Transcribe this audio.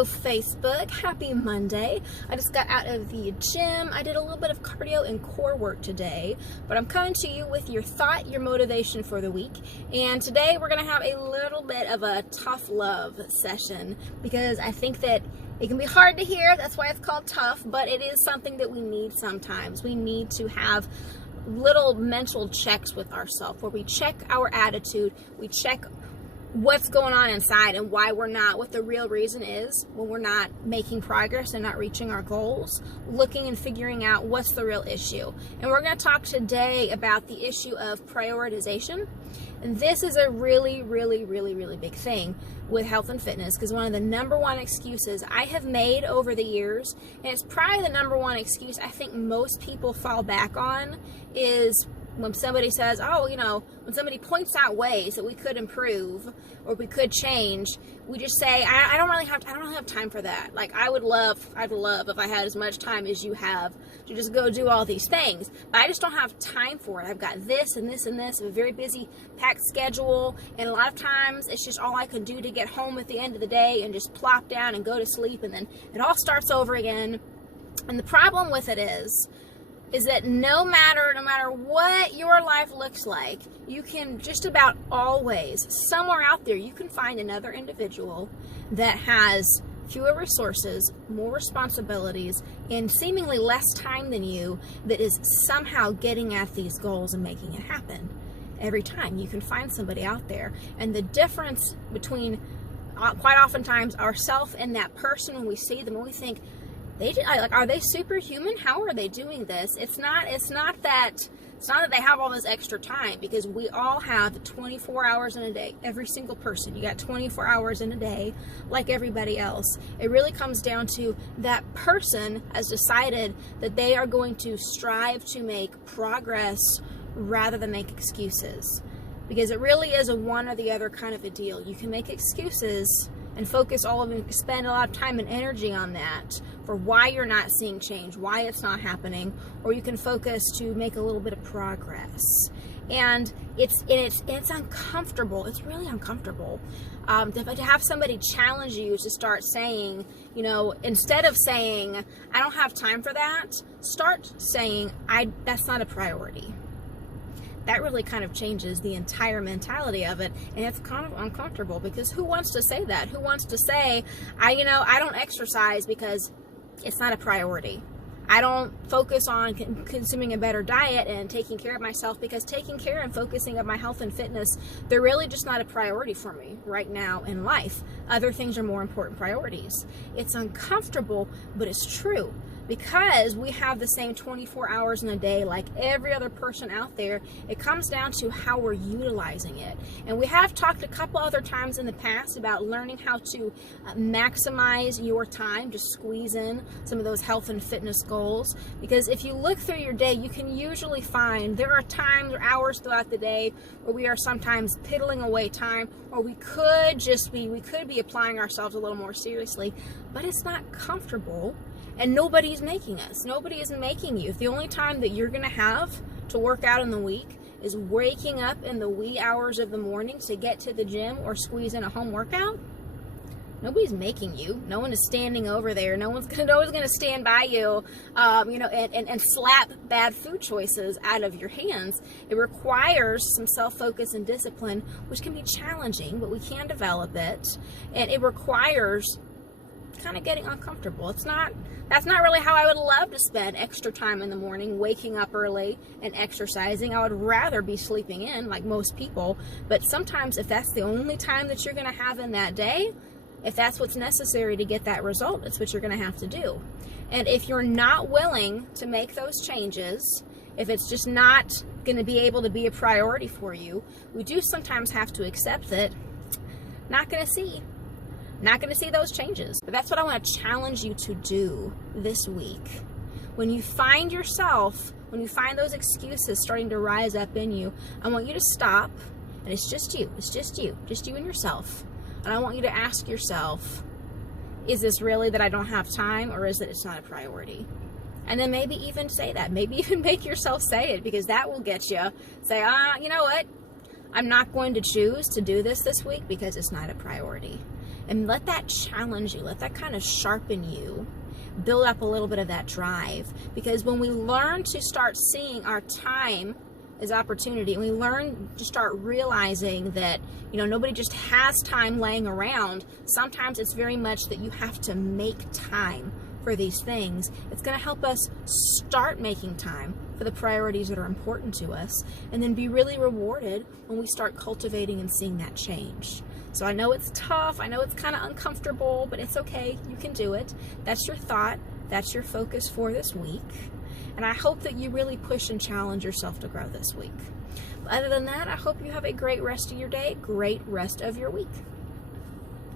Hello Facebook, happy Monday. I just got out of the gym. I did a little bit of cardio and core work today, but I'm coming to you with your thought, your motivation for the week. And today we're going to have a little bit of a tough love session because I think that it can be hard to hear. That's why it's called tough, but it is something that we need sometimes. We need to have little mental checks with ourselves where we check our attitude, we check what's going on inside and why we're not, what the real reason is when we're not making progress and not reaching our goals, looking and figuring out what's the real issue. And we're going to talk today about the issue of prioritization. And this is a really big thing with health and fitness because one of the number one excuses I have made over the years, and it's probably the number one excuse I think most people fall back on, is when somebody says, oh, when somebody points out ways that we could improve or we could change, we just say, I don't really have time for that. Like I'd love if I had as much time as you have to just go do all these things, but I just don't have time for it. I've got this and this and this, a very busy packed schedule, and a lot of times it's just all I can do to get home at the end of the day and just plop down and go to sleep, and then it all starts over again. And the problem with it is that no matter what your life looks like, you can just about always, somewhere out there, you can find another individual that has fewer resources, more responsibilities, and seemingly less time than you that is somehow getting at these goals and making it happen. Every time you can find somebody out there. And the difference between quite oftentimes ourselves and that person, when we see them and we think, are they superhuman? How are they doing this? It's not that they have all this extra time, because we all have 24 hours in a day. Every single person, you got 24 hours in a day like everybody else. It really comes down to that person has decided that they are going to strive to make progress rather than make excuses, because it really is a one or the other kind of a deal. You can make excuses and focus spend a lot of time and energy on that for why you're not seeing change, why it's not happening, or you can focus to make a little bit of progress. And it's uncomfortable. It's really uncomfortable to have somebody challenge you to start saying, instead of saying, I don't have time for that, start saying, that's not a priority. That really kind of changes the entire mentality of it, and it's kind of uncomfortable, because who wants to say that? Who wants to say, I don't exercise because it's not a priority. I don't focus on consuming a better diet and taking care of myself because taking care and focusing on my health and fitness, they're really just not a priority for me right now in life. Other things are more important priorities. It's uncomfortable, but it's true. Because we have the same 24 hours in a day like every other person out there, it comes down to how we're utilizing it. And we have talked a couple other times in the past about learning how to maximize your time to squeeze in some of those health and fitness goals. Because if you look through your day, you can usually find there are times or hours throughout the day where we are sometimes piddling away time, or we could be applying ourselves a little more seriously, but it's not comfortable. And nobody's making us. Nobody is making you. If the only time that you're going to have to work out in the week is waking up in the wee hours of the morning to get to the gym or squeeze in a home workout, nobody's making you. No one is standing over there. No one's going to stand by you, and slap bad food choices out of your hands. It requires some self-focus and discipline, which can be challenging, but we can develop it. And it requires kind of getting uncomfortable. That's not really how I would love to spend extra time in the morning, waking up early and exercising. I would rather be sleeping in like most people, but sometimes if that's the only time that you're going to have in that day, if that's what's necessary to get that result, it's what you're going to have to do. And if you're not willing to make those changes, if it's just not going to be able to be a priority for you, we do sometimes have to accept that not going to see those changes. But that's what I want to challenge you to do this week. When you find those excuses starting to rise up in you, I want you to stop, and it's just you and yourself. And I want you to ask yourself, is this really that I don't have time, or is it it's not a priority? And then maybe even say that. Maybe even make yourself say it, because that will get you. Say, you know what? I'm not going to choose to do this week because it's not a priority. And let that challenge you, let that kind of sharpen you, build up a little bit of that drive. Because when we learn to start seeing our time as opportunity, and we learn to start realizing that, you know, nobody just has time laying around. Sometimes it's very much that you have to make time for these things. It's going to help us start making time for the priorities that are important to us, and then be really rewarded when we start cultivating and seeing that change. So I know it's tough, I know it's kind of uncomfortable, but it's okay, you can do it. That's your thought, that's your focus for this week. And I hope that you really push and challenge yourself to grow this week. But other than that, I hope you have a great rest of your day, great rest of your week.